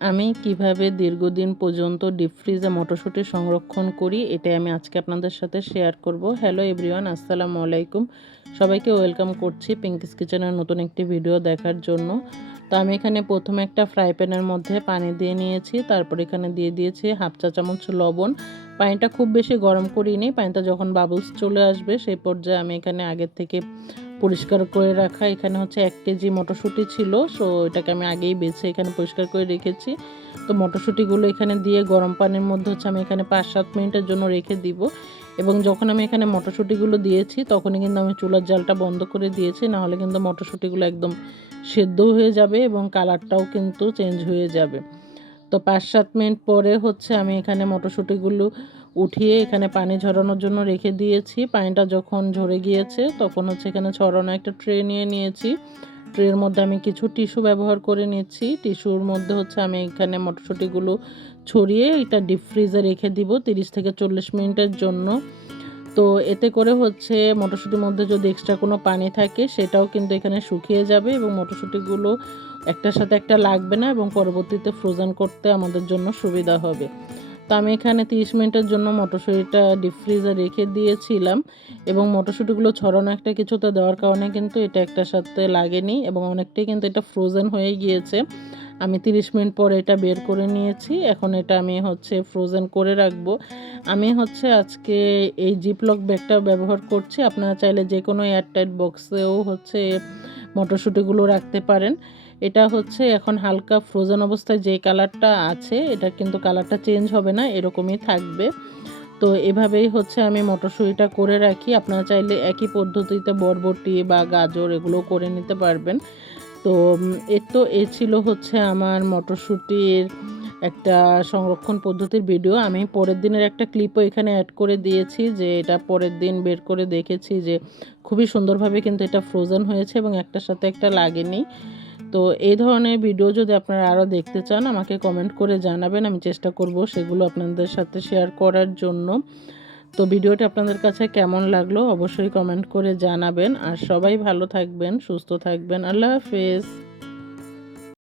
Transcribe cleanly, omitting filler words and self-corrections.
আমি কিভাবে দীর্ঘদিন পর্যন্ত ডিপ ফ্রিজে মটরশুঁটি সংরক্ষণ করি এটাই আমি আজকে আপনাদের সাথে শেয়ার করব। হ্যালো এভরিওয়ান, আসসালামু আলাইকুম। সবাইকে ওয়েলকাম করছি পিঙ্কিস কিচেনের নতুন একটি ভিডিও দেখার জন্য। তো আমি এখানে প্রথমে একটা ফ্রাই প্যানের মধ্যে পানি দিয়ে নিয়েছি, তারপর এখানে দিয়ে দিয়েছি হাফ চা চামচ লবণ। পানিটা খুব বেশি গরম করিনি, পানিটা যখন বাবলস চলে আসবে সেই পর্যায়ে আমি এখানে আগের থেকে পরিষ্কার করে রাখা এখানে হচ্ছে 1 কেজি মটরশুঁটি ছিল। সো এটাকে আমি আগেই বেছে এখানে পরিষ্কার করে রেখেছি। তো মটরশুঁটিগুলো এখানে দিয়ে গরম পানির মধ্যে হচ্ছে আমি এখানে 5-7 মিনিটের জন্য রেখে দিব। এবং যখন আমি এখানে মটরশুঁটিগুলো দিয়েছি তখনই কিন্তু আমি চুলার জালটা বন্ধ করে দিয়েছি, নাহলে কিন্তু মটরশুঁটিগুলো একদম সেদ্ধ হয়ে যাবে এবং কালারটাও কিন্তু চেঞ্জ হয়ে যাবে। তো 5-7 মিনিট পরে হচ্ছে আমি এখানে মটরশুঁটিগুলো উঠিয়ে এখানে পানি ঝরানোর জন্য রেখে দিয়েছি। পানিটা যখন ঝরে গিয়েছে তখন হচ্ছে এখানে ছড়ানো একটা ট্রে নিয়ে নিয়েছি। ট্রের মধ্যে আমি কিছু টিস্যু ব্যবহার করে নিচ্ছি। টিস্যুর মধ্যে হচ্ছে আমি এখানে মটরশুঁটিগুলো ছড়িয়ে এটা ডিপ ফ্রিজে রেখে দিব 30 থেকে 40 মিনিটের জন্য। তো এতে করে হচ্ছে মটরশুঁটির মধ্যে যদি এক্সট্রা কোনো পানি থাকে সেটাও কিন্তু এখানে শুকিয়ে যাবে এবং মটরশুঁটিগুলো একটার সাথে একটা লাগবে না এবং পরবর্তীতে ফ্রোজেন করতে আমাদের জন্য সুবিধা হবে। তো আমি এখানে 30 মিনিটের জন্য মটরশুঁটিটা ডিপ ফ্রিজে রেখে দিয়েছিলাম এবং মটরশুঁটিগুলো ছড়ানো একটা কিছুতে দেওয়ার কারণে কিন্তু এটা একটার সাথে লাগেনি এবং অনেকটাই কিন্তু এটা ফ্রোজেন হয়ে গিয়েছে। আমি 30 মিনিট পরে এটা বের করে নিয়েছি। এখন এটা আমি হচ্ছে ফ্রোজেন করে রাখবো। আমি হচ্ছে আজকে এই জিপলক ব্যাগটা ব্যবহার করছি। আপনারা চাইলে যে কোনো এয়ারটাইট বক্সেও হচ্ছে মটরশুঁটিগুলো রাখতে পারেন। এটা হচ্ছে এখন হালকা ফ্রোজেন অবস্থায় যে কালারটা আছে এটা কিন্তু কালারটা চেঞ্জ হবে না, এরকমই থাকবে। তো এভাবেই হচ্ছে আমি মটরশুঁটিটা করে রাখি। আপনারা চাইলে একই পদ্ধতিতে বরবটি বা গাজর এগুলো করে নিতে পারবেন। তো এ ছিল হচ্ছে আমার মটরশুঁটির একটা সংরক্ষণ পদ্ধতির ভিডিও। আমি পরের দিনের একটা ক্লিপও এখানে অ্যাড করে দিয়েছি, যে এটা পরের দিন বের করে দেখেছি যে খুবই সুন্দরভাবে কিন্তু এটা ফ্রোজেন হয়েছে এবং একটার সাথে একটা লাগেনি। তো এই ধরনের ভিডিও যদি আপনারা আরও দেখতে চান আমাকে কমেন্ট করে জানাবেন, আমি চেষ্টা করব সেগুলো আপনাদের সাথে শেয়ার করার জন্য। তো ভিডিওটি আপনাদের কাছে কেমন লাগলো অবশ্যই কমেন্ট করে জানাবেন। আর সবাই ভালো থাকবেন, সুস্থ থাকবেন। আল্লাহ হাফেজ।